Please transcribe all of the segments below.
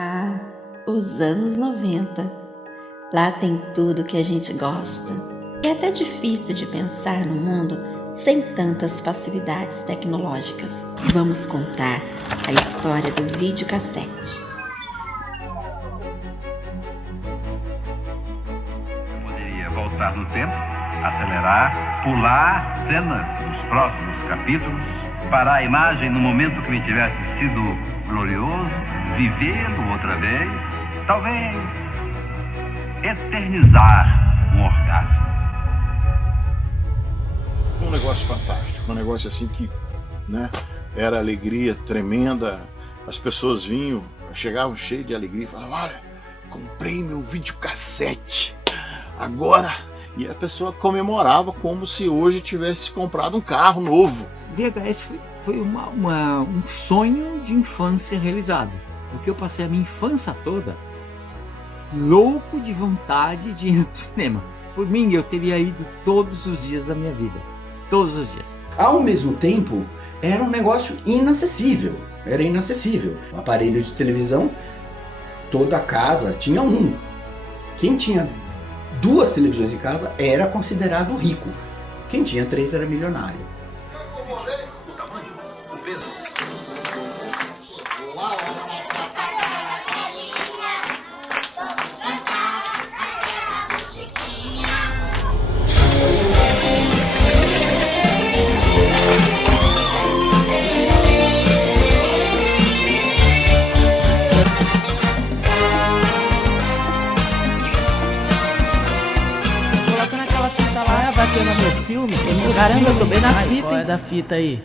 Ah, os anos 90. Lá tem tudo que a gente gosta. É até difícil de pensar no mundo sem tantas facilidades tecnológicas. Vamos contar a história do videocassete. Eu poderia voltar no tempo, acelerar, pular cenas dos próximos capítulos, parar a imagem no momento que me tivesse sido glorioso, vivê-lo outra vez, talvez eternizar um orgasmo. Um negócio fantástico, um negócio assim que, né, era alegria tremenda. As pessoas vinham, chegavam cheias de alegria e falavam: olha, comprei meu videocassete agora. E a pessoa comemorava como se hoje tivesse comprado um carro novo. VHS foi um sonho de infância realizado, porque eu passei a minha infância toda louco de vontade de ir no cinema. Por mim, eu teria ido todos os dias da minha vida, todos os dias. Ao mesmo tempo, era um negócio inacessível, era inacessível. O aparelho de televisão, toda casa tinha um. Quem tinha 2 televisões em casa era considerado rico. Quem tinha 3 era milionário. O tamanho, o peso. Colocando aquela fita lá, batendo meu filme. Caramba, eu tô bem na fita. Qual é da fita aí?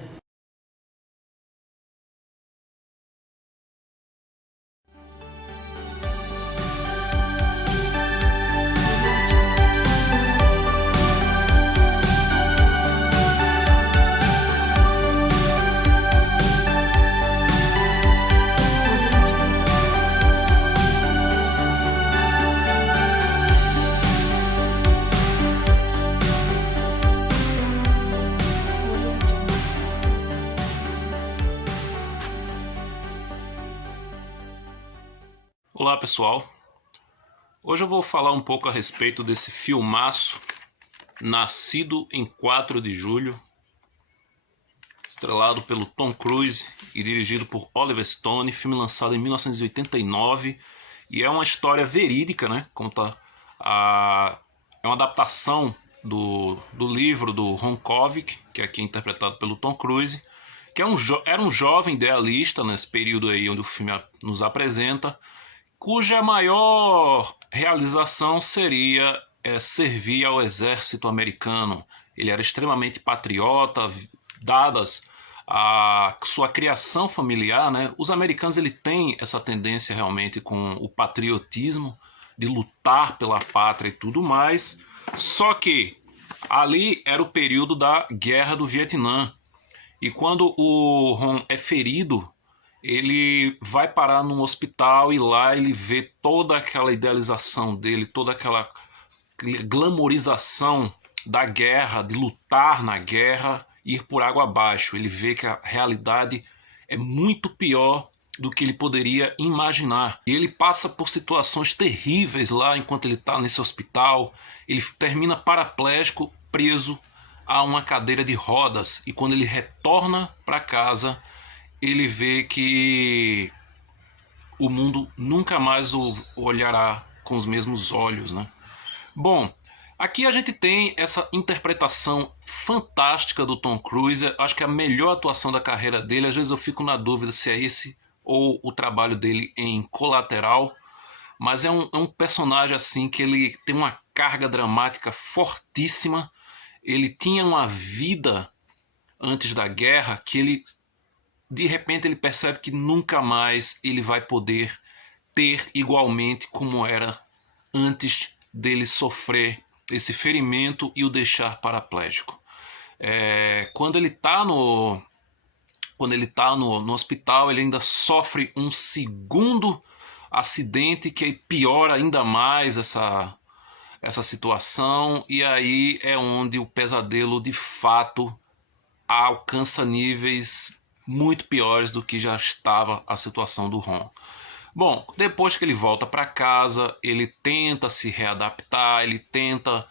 Olá pessoal, hoje eu vou falar um pouco a respeito desse filmaço, nascido em 4 de julho, estrelado pelo Tom Cruise e dirigido por Oliver Stone, filme lançado em 1989, e é uma história verídica, né? É uma adaptação do livro do Ron Kovic, que aqui é interpretado pelo Tom Cruise, que era um jovem idealista nesse período aí onde o filme nos apresenta, cuja maior realização seria servir ao exército americano. Ele era extremamente patriota, dadas a sua criação familiar, né? Os americanos têm essa tendência realmente com o patriotismo, de lutar pela pátria e tudo mais, só que ali era o período da Guerra do Vietnã, e quando o Ron é ferido, ele vai parar num hospital e lá ele vê toda aquela idealização dele, toda aquela glamorização da guerra, de lutar na guerra, ir por água abaixo. Ele vê que a realidade é muito pior do que ele poderia imaginar. E ele passa por situações terríveis lá enquanto ele está nesse hospital. Ele termina paraplégico, preso a uma cadeira de rodas. E quando ele retorna para casa, ele vê que o mundo nunca mais o olhará com os mesmos olhos, né? Bom, aqui a gente tem essa interpretação fantástica do Tom Cruise. Acho que é a melhor atuação da carreira dele. Às vezes eu fico na dúvida se é esse ou o trabalho dele em Colateral, mas é um personagem assim que ele tem uma carga dramática fortíssima. Ele tinha uma vida antes da guerra que ele, de repente, ele percebe que nunca mais ele vai poder ter igualmente como era antes dele sofrer esse ferimento e o deixar paraplégico. Quando ele está no hospital, ele ainda sofre um segundo acidente que piora ainda mais essa situação, e aí é onde o pesadelo de fato alcança níveis muito piores do que já estava a situação do Ron. Bom, depois que ele volta para casa, ele tenta se readaptar, ele tenta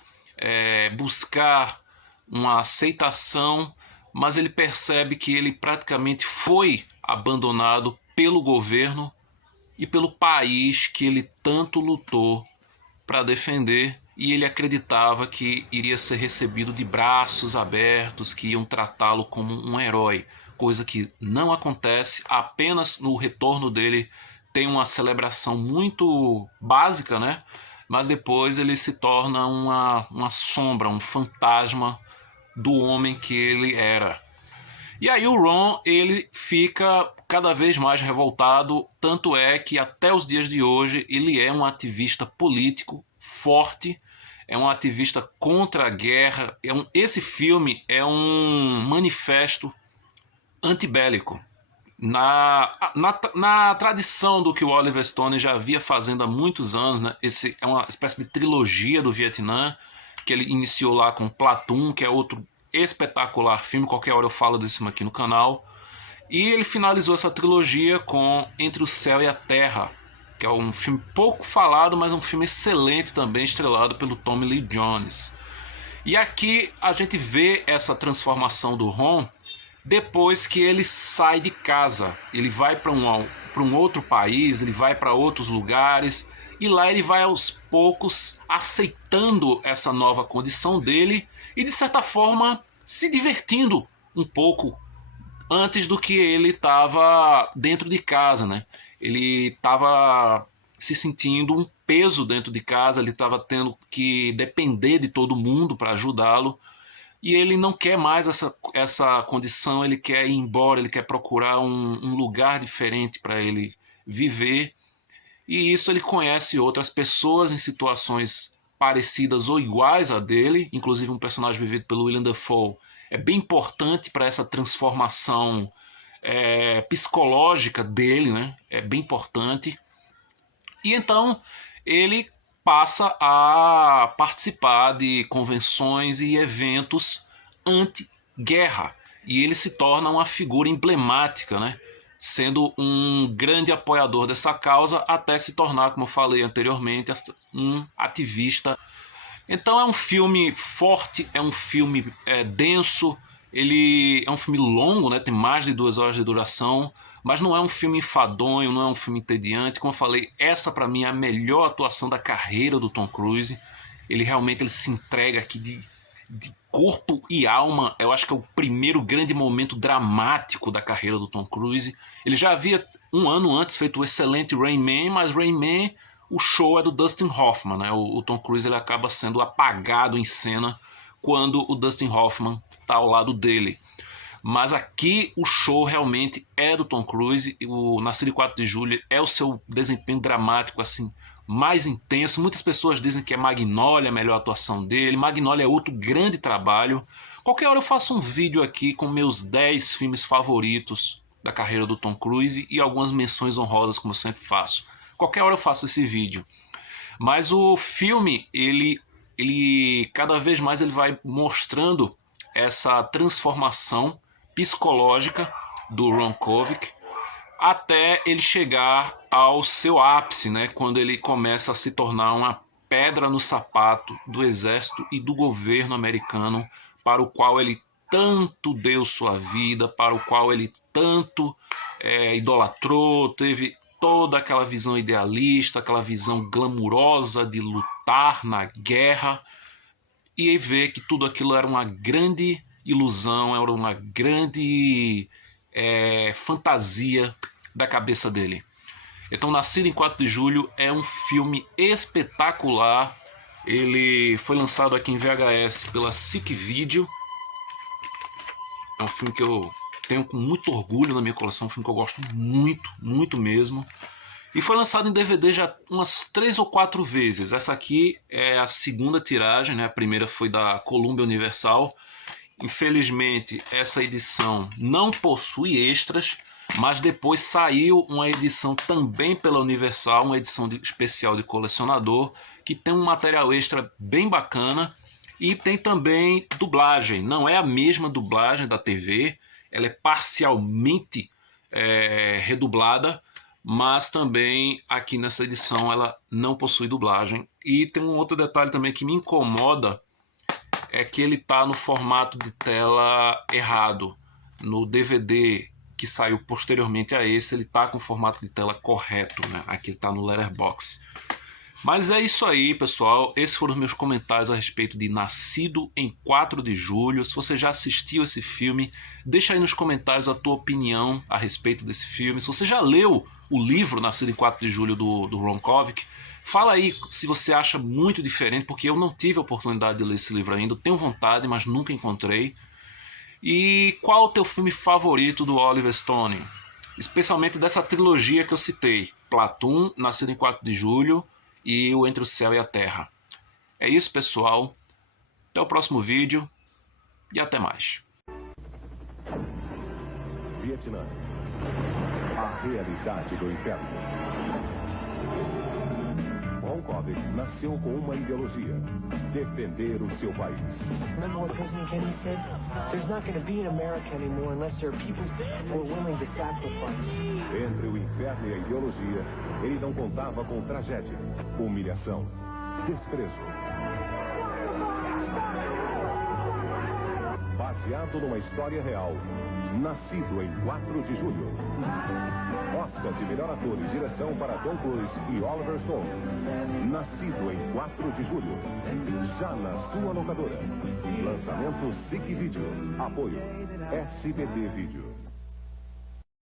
buscar uma aceitação, mas ele percebe que ele praticamente foi abandonado pelo governo e pelo país que ele tanto lutou para defender, e ele acreditava que iria ser recebido de braços abertos, que iam tratá-lo como um herói, coisa que não acontece. Apenas no retorno dele tem uma celebração muito básica, né? Mas depois ele se torna uma sombra, um fantasma do homem que ele era. E aí o Ron, ele fica cada vez mais revoltado, tanto é que até os dias de hoje ele é um ativista político forte, é um ativista contra a guerra. Esse filme é um manifesto antibélico. Na tradição do que o Oliver Stone já havia fazendo há muitos anos, né? Esse é uma espécie de trilogia do Vietnã, que ele iniciou lá com Platoon, que é outro espetacular filme, qualquer hora eu falo desse aqui no canal, e ele finalizou essa trilogia com Entre o Céu e a Terra, que é um filme pouco falado, mas um filme excelente também, estrelado pelo Tommy Lee Jones. E aqui a gente vê essa transformação do Ron depois que ele sai de casa. Ele vai para um outro país, ele vai para outros lugares, e lá ele vai aos poucos aceitando essa nova condição dele e, de certa forma, se divertindo um pouco antes do que ele estava dentro de casa, né? Ele estava se sentindo um peso dentro de casa, ele estava tendo que depender de todo mundo para ajudá-lo, e ele não quer mais essa condição, ele quer ir embora, ele quer procurar um lugar diferente para ele viver. E isso ele conhece outras pessoas em situações parecidas ou iguais a dele, inclusive um personagem vivido pelo William Dafoe é bem importante para essa transformação psicológica dele, né? É bem importante. E então ele passa a participar de convenções e eventos anti-guerra, e ele se torna uma figura emblemática, né? Sendo um grande apoiador dessa causa, até se tornar, como eu falei anteriormente, um ativista. Então é um filme forte, é um filme denso, ele é um filme longo, né? Tem mais de 2 horas de duração, mas não é um filme enfadonho, não é um filme entediante. Como eu falei, essa para mim é a melhor atuação da carreira do Tom Cruise. Ele realmente se entrega aqui de corpo e alma. Eu acho que é o primeiro grande momento dramático da carreira do Tom Cruise. Ele já havia, um ano antes, feito o excelente Rain Man, mas Rain Man, o show é do Dustin Hoffman, né? O Tom Cruise ele acaba sendo apagado em cena quando o Dustin Hoffman está ao lado dele. Mas aqui o show realmente é do Tom Cruise. O Nascido em 4 de Julho é o seu desempenho dramático assim mais intenso. Muitas pessoas dizem que é Magnolia a melhor atuação dele. Magnolia é outro grande trabalho. Qualquer hora eu faço um vídeo aqui com meus 10 filmes favoritos da carreira do Tom Cruise e algumas menções honrosas, como eu sempre faço. Qualquer hora eu faço esse vídeo. Mas o filme, ele cada vez mais ele vai mostrando essa transformação psicológica do Ron Kovic até ele chegar ao seu ápice, né, quando ele começa a se tornar uma pedra no sapato do exército e do governo americano, para o qual ele tanto deu sua vida, para o qual ele tanto idolatrou, teve toda aquela visão idealista, aquela visão glamurosa de lutar na guerra, e vê que tudo aquilo era uma grande ilusão, era uma grande fantasia da cabeça dele. Então, Nascido em 4 de Julho é um filme espetacular. Ele foi lançado aqui em VHS pela SIC Video. É um filme que eu tenho com muito orgulho na minha coleção, um filme que eu gosto muito, muito mesmo. E foi lançado em DVD já umas 3 ou 4 vezes. Essa aqui é a segunda tiragem, né? A primeira foi da Columbia Universal. Infelizmente, essa edição não possui extras, mas depois saiu uma edição também pela Universal, uma edição especial de colecionador, que tem um material extra bem bacana e tem também dublagem. Não é a mesma dublagem da TV, ela é parcialmente redublada, mas também aqui nessa edição ela não possui dublagem. E tem um outro detalhe também que me incomoda, é que ele está no formato de tela errado. No DVD que saiu posteriormente a esse, ele está com o formato de tela correto, né? Aqui está no Letterboxd. Mas é isso aí, pessoal. Esses foram os meus comentários a respeito de Nascido em 4 de Julho. Se você já assistiu esse filme, deixa aí nos comentários a tua opinião a respeito desse filme. Se você já leu o livro Nascido em 4 de Julho do Ron Kovic, fala aí se você acha muito diferente, porque eu não tive a oportunidade de ler esse livro ainda. Eu tenho vontade, mas nunca encontrei. E qual o teu filme favorito do Oliver Stone? Especialmente dessa trilogia que eu citei. Platoon, Nascido em 4 de Julho e o Entre o Céu e a Terra. É isso, pessoal. Até o próximo vídeo e até mais. Vietnã. A realidade do inferno. Ron Kovic nasceu com uma ideologia: defender o seu país. Remember what President Kennedy said? There's not going to be an America anymore unless there are people who are willing to sacrifice. Entre o inferno e a ideologia, ele não contava com tragédia, humilhação, desprezo. Baseado numa história real, Nascido em 4 de Julho. Oscar de melhor ator e direção para Tom Cruise e Oliver Stone. Nascido em 4 de Julho. Já na sua locadora. Lançamento SIC Vídeo. Apoio SBT Vídeo.